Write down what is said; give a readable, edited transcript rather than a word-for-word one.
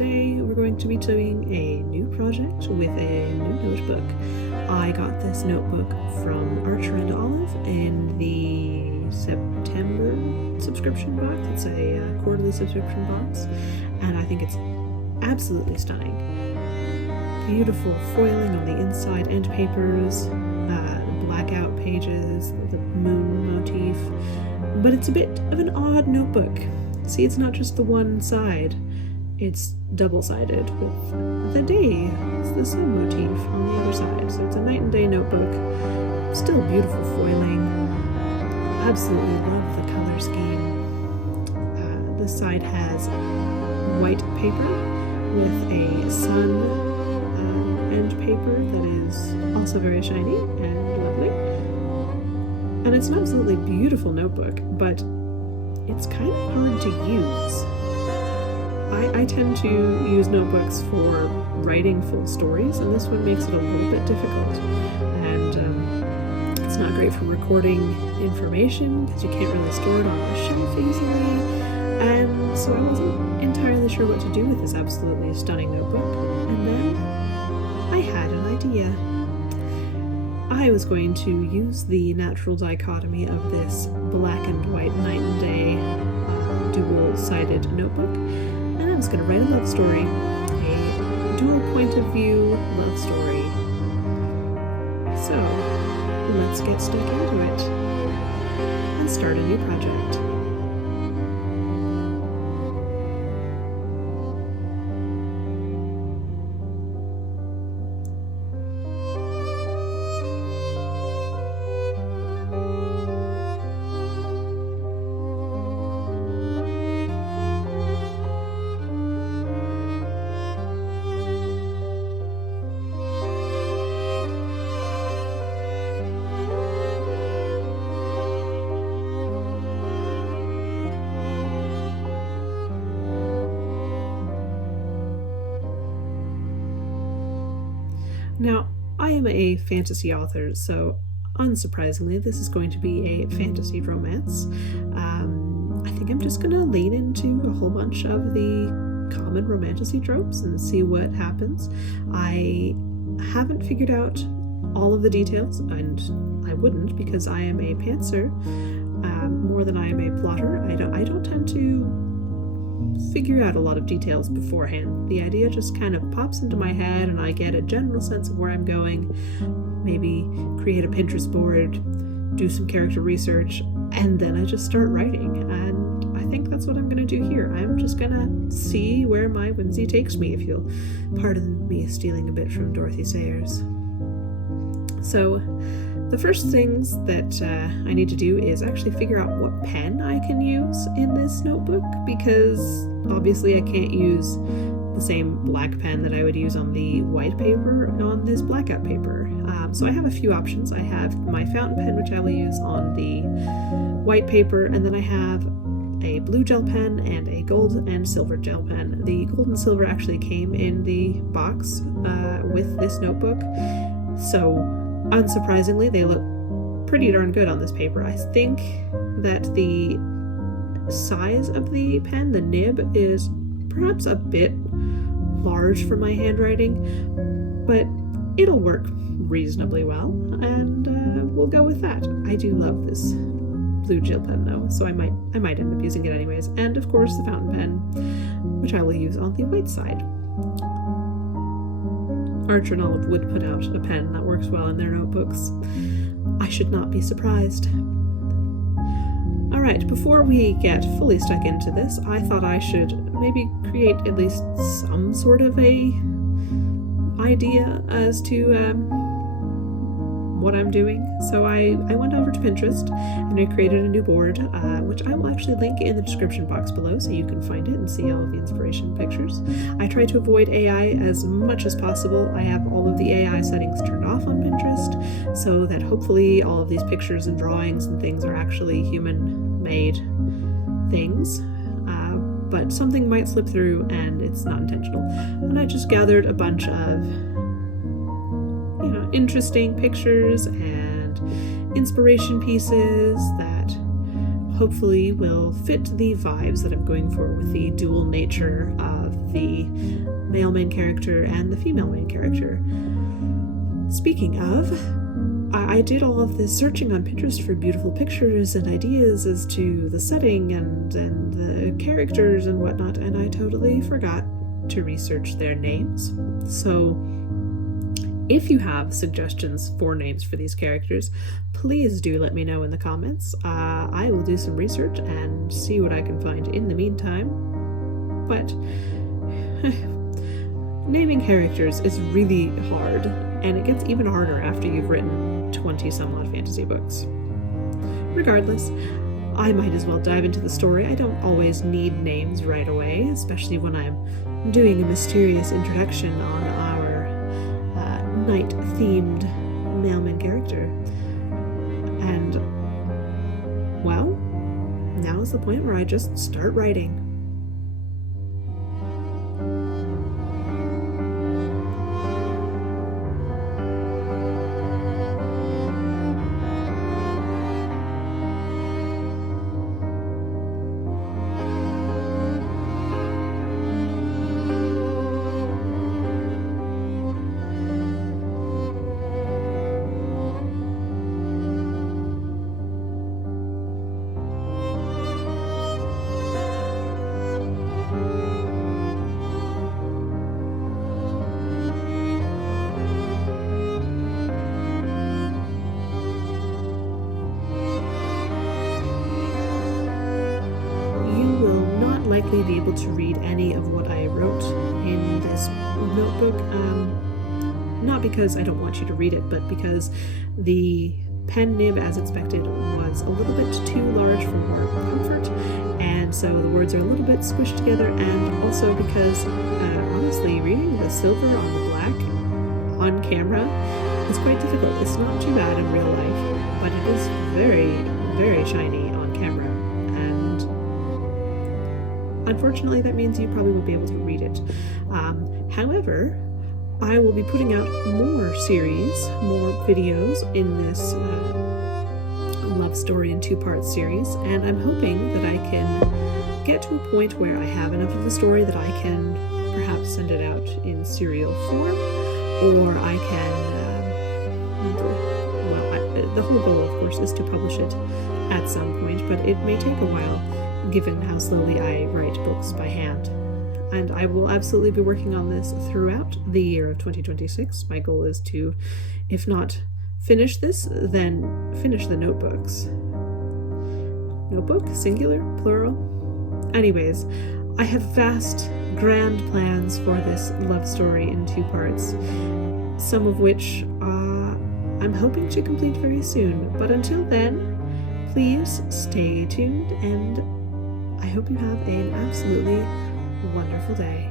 today we're going to be doing a new project with a new notebook. I got this notebook from Archer and Olive in the September subscription box. It's a quarterly subscription box, and I think it's absolutely stunning. Beautiful foiling on the inside end papers, blackout pages, the moon motif, but it's a bit of an odd notebook. See, it's not just the one side, it's double-sided with the day. It's the sun motif on the other side. So it's a night and day notebook. Still beautiful foiling. Absolutely love the color scheme. This side has white paper with a sun end paper that is also very shiny and lovely. And it's an absolutely beautiful notebook, but it's kind of hard to use. I tend to use notebooks for writing full stories, and this one makes it a little bit difficult. And it's not great for recording information because you can't really store it on the shelf easily. And so I wasn't entirely sure what to do with this absolutely stunning notebook. And then I had an idea. I was going to use the natural dichotomy of this black and white night and day dual-sided notebook, and I was going to write a love story, a dual point of view love story. So let's get stuck into it and start a new project. Now, I am a fantasy author, so unsurprisingly, this is going to be a fantasy romance. I think I'm just going to lean into a whole bunch of the common romantasy tropes and see what happens. I haven't figured out all of the details, and I wouldn't because I am a pantser more than I am a plotter. I don't tend to figure out a lot of details beforehand. The idea just kind of pops into my head and I get a general sense of where I'm going, maybe create a Pinterest board, do some character research, and then I just start writing. And I think that's what I'm going to do here. I'm just going to see where my whimsy takes me, if you'll pardon me stealing a bit from Dorothy Sayers. So the first things that I need to do is actually figure out what pen I can use in this notebook, because obviously I can't use the same black pen that I would use on the white paper on this blackout paper. So I have a few options. I have my fountain pen, which I will use on the white paper, and then I have a blue gel pen and a gold and silver gel pen. The gold and silver actually came in the box with this notebook, so unsurprisingly, they look pretty darn good on this paper. I think that the size of the pen, the nib, is perhaps a bit large for my handwriting, but it'll work reasonably well, and we'll go with that. I do love this blue gel pen though, so I might end up using it anyways. And of course the fountain pen, which I will use on the white side. Archer and Olive would put out a pen that works well in their notebooks. I should not be surprised. Alright, before we get fully stuck into this, I thought I should maybe create at least some sort of a idea as to what I'm doing. So I went over to Pinterest and I created a new board, which I will actually link in the description box below so you can find it and see all of the inspiration pictures. I try to avoid AI as much as possible. I have all of the AI settings turned off on Pinterest so that hopefully all of these pictures and drawings and things are actually human-made things. But something might slip through and it's not intentional. And I just gathered a bunch of interesting pictures and inspiration pieces that hopefully will fit the vibes that I'm going for with the dual nature of the male main character and the female main character. Speaking of, I did all of this searching on Pinterest for beautiful pictures and ideas as to the setting and the characters and whatnot, and I totally forgot to research their names. So if you have suggestions for names for these characters, please do let me know in the comments. I will do some research and see what I can find in the meantime. But naming characters is really hard, and it gets even harder after you've written 20 some odd fantasy books. Regardless, I might as well dive into the story. I don't always need names right away, especially when I'm doing a mysterious introduction on our night-themed male-main character. And, well, now is the point where I just start writing. Likely be able to read any of what I wrote in this notebook, not because I don't want you to read it, but because the pen nib, as expected, was a little bit too large for more comfort, and so the words are a little bit squished together, and also because honestly reading the silver on the black on camera is quite difficult. It's not too bad in real life, but it is very, very shiny on camera. Unfortunately, that means you probably won't be able to read it. However, I will be putting out more series, more videos in this love story in two-part series, and I'm hoping that I can get to a point where I have enough of a story that I can perhaps send it out in serial form, or I can, the whole goal, of course, is to publish it at some point, but it may take a while, given how slowly I write books by hand. And I will absolutely be working on this throughout the year of 2026. My goal is to, if not finish this, then finish the notebooks. Notebook? Singular? Plural? Anyways, I have vast, grand plans for this love story in two parts, some of which I'm hoping to complete very soon. But until then, please stay tuned, and I hope you have an absolutely wonderful day.